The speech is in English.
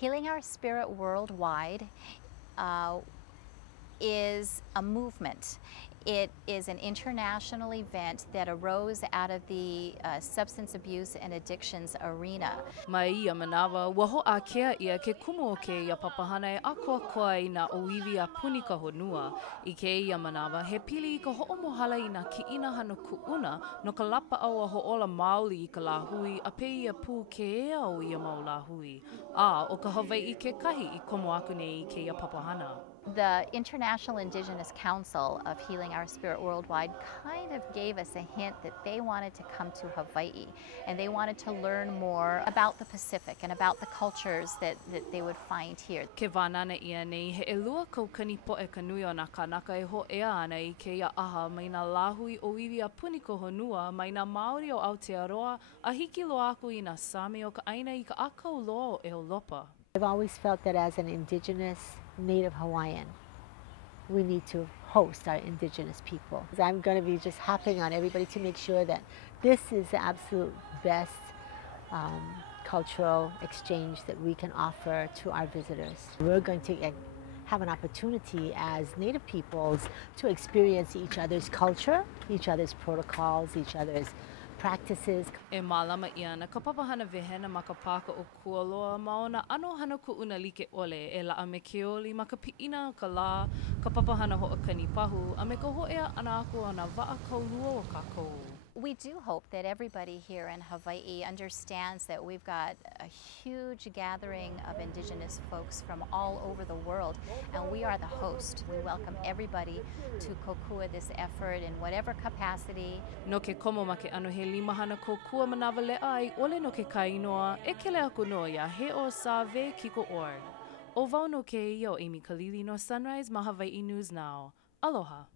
Healing Our Spirit Worldwide is a movement. It is an international event that arose out of the substance abuse and addictions arena. Mai ia manawa, wa hoʻākea ia ke kumu o ke ia papahana e akoakoa i nā ʻōiwi a puni ka honua. I ke ia manawa, he pili i ka hoʻomohala i nā kiʻina hana kuʻuna no ka lapa'au a hoʻola maoli i ka lāhui a pei ia pū ke ea o ia mau lāhui. A o ka Hawaiʻi kekahi i komo aku nei i ke ia papahana. The International Indigenous Council of Healing Our Spirit Worldwide kind of gave us a hint that they wanted to come to Hawaii and they wanted to learn more about the Pacific and about the cultures that they would find here. Ke wānana ia nei, he elua kaukani poʻe ka nui o nā kānaka e ho ea ana i ke ia aha mai nā lāhui o iwi a puni ko honua mai nā Māori o Aotearoa a hiki loa aku i nā Sami o ka ʻaina i ka ʻākau loa o ʻeolopa. I've always felt that as an indigenous Native Hawaiian, we need to host our indigenous people. I'm going to be just hopping on everybody to make sure that this is the absolute best cultural exchange that we can offer to our visitors. We're going to have an opportunity as Native peoples to experience each other's culture, each other's protocols, each other's practices. E mālama ia na ka papahana wehena ma ka pāka o kualoa ma ona ano hana kuʻuna like ole e laʻa me ke oli ma ka piʻina ka lā, ka papahana hoʻokani pahu, a me ka hoʻea ana aku o nā waʻa kaulua o kākou. We do hope that everybody here in Hawaii understands that we've got a huge gathering of indigenous folks from all over the world, and we are the host. We welcome everybody to kokua this effort in whatever capacity. No ke komo ma ke ano he limahana kokua manawa leʻa ai ole no ke kainoa, e kele aku no ia he o save kiko or. O wau no ke ia o Amy Kalili no Sunrise ma Hawaii News Now. Aloha.